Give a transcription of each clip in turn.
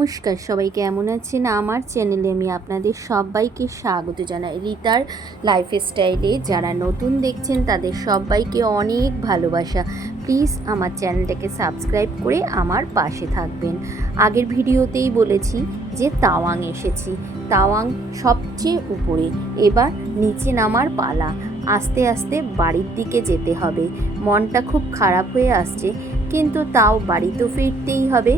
নমস্কার সবাই, কেমন আছেন? আমার চ্যানেলে আমি আপনাদের সবাইকে স্বাগত জানাই। রিতার লাইফস্টাইলে যারা নতুন দেখছেন তাদের সবাইকে অনেক ভালোবাসা। প্লিজ আমার চ্যানেলটাকে সাবস্ক্রাইব করে আমার পাশে থাকবেন। আগের ভিডিওতেই বলেছি যে তাওয়াং এসেছি, তাওয়াং সবচেয়ে উপরে, এবার নিচে নামার পালা। আস্তে আস্তে বাড়ির দিকে যেতে হবে। মনটা খুব খারাপ হয়ে আসছে, কিন্তু তাও বাড়ি তো ফিরতেই হবে,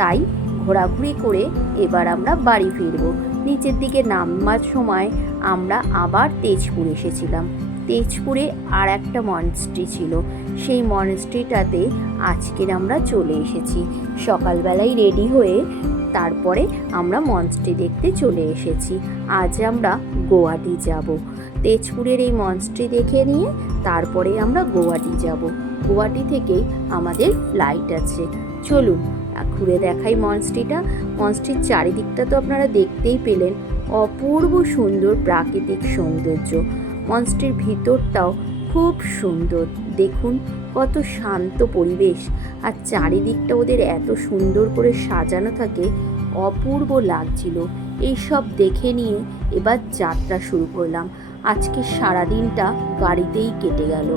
তাই ঘোরাঘুরি করে এবার আমরা বাড়ি ফিরব। নিচের দিকে নামার সময় আমরা আবার তেজপুর এসেছিলাম। তেজপুরে আর একটা মনেস্ট্রি ছিল, সেই মনেস্ট্রিটাতে আজকের আমরা চলে এসেছি। সকালবেলায় রেডি হয়ে তারপরে আমরা মনেস্ট্রি দেখতে চলে এসেছি। আজ আমরা গুয়াহাটি যাব। তেজপুরের এই মনেস্ট্রি দেখে নিয়ে তারপরে আমরা গুয়াহাটি যাব। গুয়াহাটি থেকেই আমাদের ফ্লাইট আছে। চলুন ঘুরে দেখাই মনেস্ট্রিটা। মনেস্ট্রির চারিদিকটা তো আপনারা দেখতেই পেলেন, অপূর্ব সুন্দর প্রাকৃতিক সৌন্দর্য। মনেস্ট্রির ভিতরটাও খুব সুন্দর, দেখুন কত শান্ত পরিবেশ, আর চারিদিকটা ওদের এত সুন্দর করে সাজানো থাকে, অপূর্ব লাগছিল। এইসব দেখে নিয়ে এবার যাত্রা শুরু করলাম। আজকে সারাদিনটা গাড়িতেই কেটে গেল।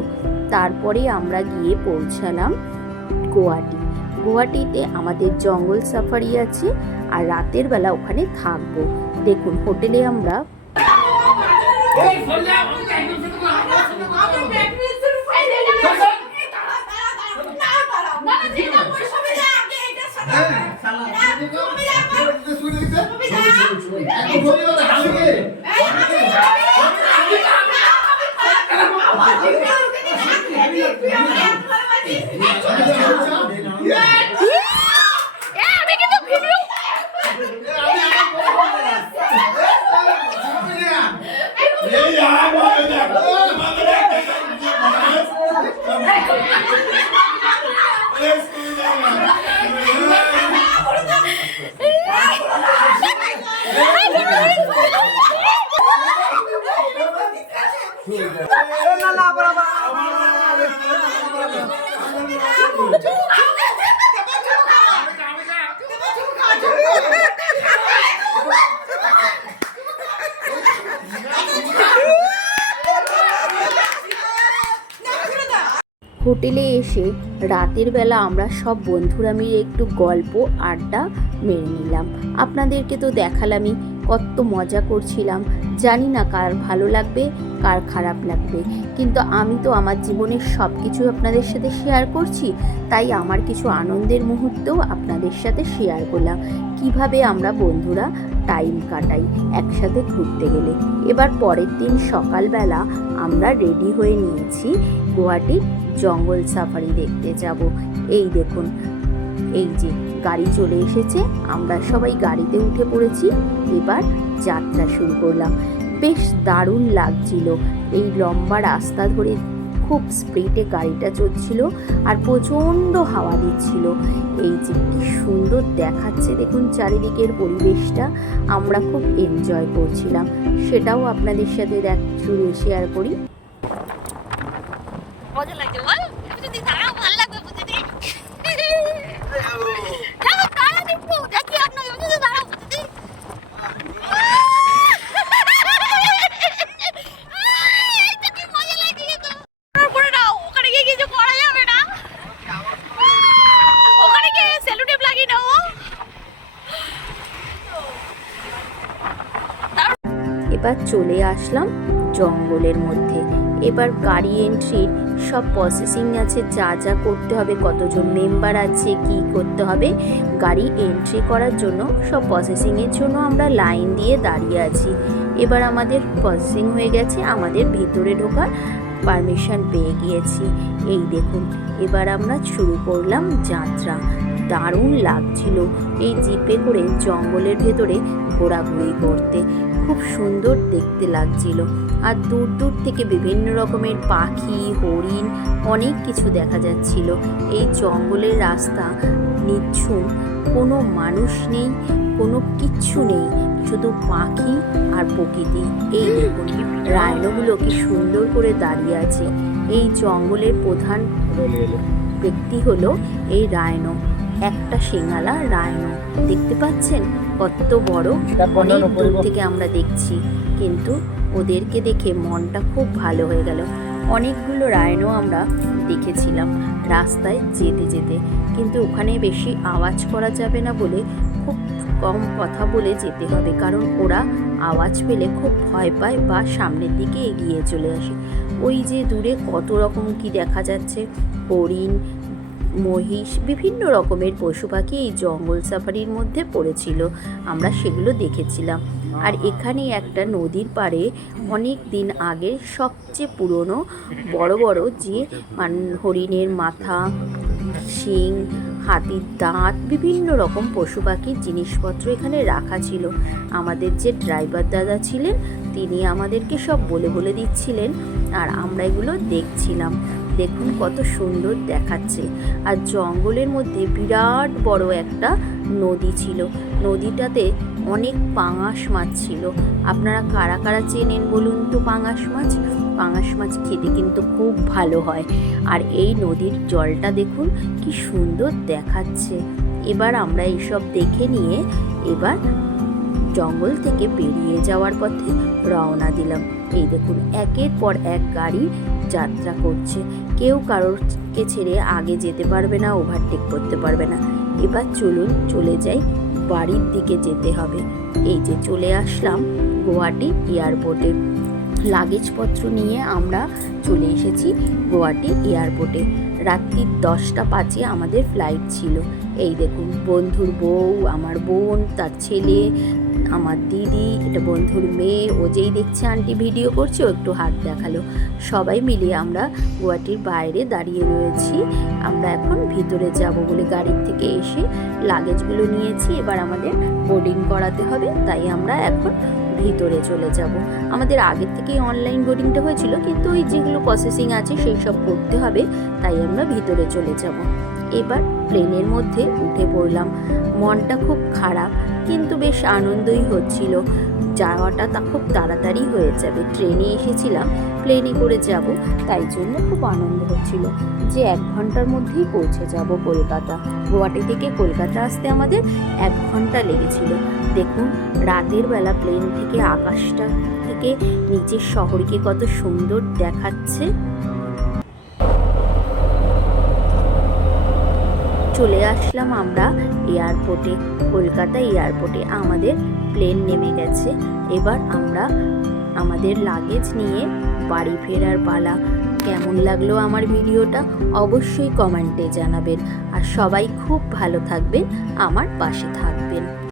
তারপরে আমরা গিয়ে পৌঁছালাম গুয়াহাটি। গুয়াহাটিতে আমাদের জঙ্গল সাফারি আছে, আর রাতের বেলা ওখানে থাকবো। দেখুন হোটেলে আমরা হোটেলে এসে রাতের বেলা আমরা সব বন্ধুরা মিলে একটু গল্প আড্ডা মেরে নিলাম। আপনাদেরকে তো দেখালামই, কত মজা করছিলাম। জানি না কার ভালো লাগবে কার খারাপ লাগবে, কিন্তু আমি তো আমার জীবনের সব কিছু আপনাদের সাথে শেয়ার করছি, তাই আমার কিছু আনন্দের মুহূর্তও আপনাদের সাথে শেয়ার করলাম, কিভাবে আমরা বন্ধুরা টাইম কাটাই একসাথে ঘুরতে গেলে। এবার পরের দিন সকালবেলা আমরা রেডি হয়ে নিয়েছি গুয়াহাটির জঙ্গল সাফারি দেখতে যাব। এই দেখুন, এই যে গাড়ি চলে এসেছে, আমরা সবাই গাড়িতে উঠে পড়েছি। এবার যাত্রা শুরু করলাম। বেশ দারুণ লাগছিল। এই লম্বা রাস্তা ধরে খুব স্পিডে গাড়িটা চলছিল, আর প্রচণ্ড হাওয়া দিচ্ছিল। এই যে কি সুন্দর দেখাচ্ছে দেখুন চারিদিকের পরিবেশটা, আমরা খুব এনজয় করছিলাম। সেটাও আপনাদের সাথে শুরু শেয়ার করি। মজা লাগছে বল, যদি দাঁড়াও ভালো লাগবে বুঝতে দেখি আপনাকে যদি দাঁড়াও বুঝতে মজা লাগছে তো করে নাও। ওখানে গিয়ে কিছু করা যাবে না, ওখানে গিয়ে সেলুটেপ লাগিয়ে নাও। এবার চলে আসলাম জঙ্গলের মধ্যে। এবার গাড়ি এন্ট্রির সব প্রসেসিং আছে, যা যা করতে হবে, কতজন মেম্বার আছে, কি করতে হবে গাড়ি এন্ট্রি করার জন্য, সব প্রসেসিংয়ের জন্য আমরা লাইন দিয়ে দাঁড়িয়ে আছি। এবার আমাদের প্রসেসিং হয়ে গেছে, আমাদের ভিতরে ঢোকার পারমিশন পেয়ে গিয়েছি। এই দেখুন এবার আমরা শুরু করলাম যাত্রা। দারুণ লাগছিল এই জিপে করে জঙ্গলের ভেতরে ঘোরাঘুরি করতে, খুব সুন্দর দেখতে লাগছিল। আর দূর দূর থেকে বিভিন্ন রকমের পাখি, হরিণ, অনেক কিছু দেখা যাচ্ছিল। এই জঙ্গলের রাস্তা নিঝুম, কোনো মানুষ নেই, কোনো কিচ্ছু নেই, শুধু পাখি আর প্রকৃতি। এই দেখুন রাইনোগুলো কি সুন্দর করে দাঁড়িয়ে আছে। এই জঙ্গলের প্রধান ব্যক্তি হলো এই রাইনো। একটা শিঙালা রাইনো দেখতে পাচ্ছেন কত বড়, অনেক দূর থেকে আমরা দেখছি, কিন্তু ওদেরকে দেখে মনটা খুব ভালো হয়ে গেল। অনেকগুলো রাইনো আমরা দেখেছিলাম রাস্তায় যেতে যেতে, কিন্তু ওখানে বেশি আওয়াজ করা যাবে না বলে খুব কম কথা বলে যেতে হবে, কারণ ওরা আওয়াজ পেলে খুব ভয় পায় বা সামনের দিকে এগিয়ে চলে আসে। ওই যে দূরে কত রকম কি দেখা যাচ্ছে, হরিণ, মহিষ, বিভিন্ন রকমের পশু পাখি এই জঙ্গল সাফারির মধ্যে পড়েছিল, আমরা সেগুলো দেখেছিলাম। আর এখানে একটা নদীর পাড়ে অনেক দিন আগে সবচেয়ে পুরনো বড় বড় যে হরিণের মাথা, শিং, হাতির দাঁত, বিভিন্ন রকম পশু পাখির জিনিসপত্র এখানে রাখা ছিল। আমাদের যে ড্রাইভার দাদা ছিলেন তিনি আমাদেরকে সব বলে বলে দিচ্ছিলেন, আর আমরা এগুলো দেখছিলাম। দেখুন কত সুন্দর দেখাচ্ছে। আর জঙ্গলের মধ্যে বিরাট বড় একটা নদী ছিল, নদীটাতে অনেক পাঙাশ মাছ ছিল। আপনারা কারা কারা চেনেন বলুন তো পাঙাশ মাছ? পাঙাশ মাছ খেতে কিন্তু খুব ভালো হয়। আর এই নদীর জলটা দেখুন কি সুন্দর দেখাচ্ছে। এবার আমরা এইসব দেখে নিয়ে এবার জঙ্গল থেকে বেরিয়ে যাওয়ার পথে রওনা দিলাম। এই দেখুন একের পর এক গাড়ি যাত্রা করছে, কেউ কারোরকে ছেড়ে আগে যেতে পারবে না, ওভারটেক করতে পারবে না। এবার চলুন চলে যাই, বাড়ির দিকে যেতে হবে। এই যে চলে আসলাম গুয়াহাটি এয়ারপোর্টে। লাগেজপত্র নিয়ে আমরা চলে এসেছি গুয়াহাটি এয়ারপোর্টে। রাত্রি 10টা 5 আমাদের ফ্লাইট ছিল। এই দেখুন বন্ধুর বউ, আমার বোন, তার ছেলে, আমার দিদি, এটা বন্ধুর মেয়ে, ও যেই দেখছে আন্টি ভিডিও করছে ও একটু হাত দেখালো। সবাই মিলে আমরা গুয়াহাটির বাইরে দাঁড়িয়ে রয়েছি। আমরা এখন ভিতরে যাব বলে গাড়ির থেকে এসে লাগেজগুলো নিয়েছি, এবার আমাদের বোর্ডিং করাতে হবে, তাই আমরা এখন ভিতরে চলে যাব। আমাদের আগের থেকেই অনলাইন বোর্ডিংটা হয়েছিল, কিন্তু ওই যেগুলো প্রসেসিং আছে সেই সব করতে হবে, তাই আমরা ভিতরে চলে যাব। এবার প্লেনের মধ্যে উঠে পড়লাম। মনটা খুব খারাপ, কিন্তু বেশ আনন্দই হচ্ছিল। যাওয়াটা তা খুব তাড়াতাড়ি হয়ে যাবে, ট্রেনে এসেছিলাম, প্লেনে করে যাব, তাই জন্য খুব আনন্দ হচ্ছিল যে 1 ঘন্টার মধ্যেই পৌঁছে যাব কলকাতা। গুয়াহাটি থেকে কলকাতা আসতে আমাদের 1 ঘন্টা লেগেছিল। দেখুন রাতের বেলা প্লেন থেকে আকাশটা থেকে নিচের শহরকে কত সুন্দর দেখাচ্ছে। চলে আসলাম আমরা এয়ারপোর্টে, কলকাতা এয়ারপোর্টে। আমাদের প্লেন নেমে গেছে। এবার আমরা আমাদের লাগেজ নিয়ে বাড়ি ফেরার পালা। কেমন লাগলো আমার ভিডিওটা অবশ্যই কমেন্টে জানাবেন, আর সবাই খুব ভালো থাকবেন, আমার পাশে থাকবেন।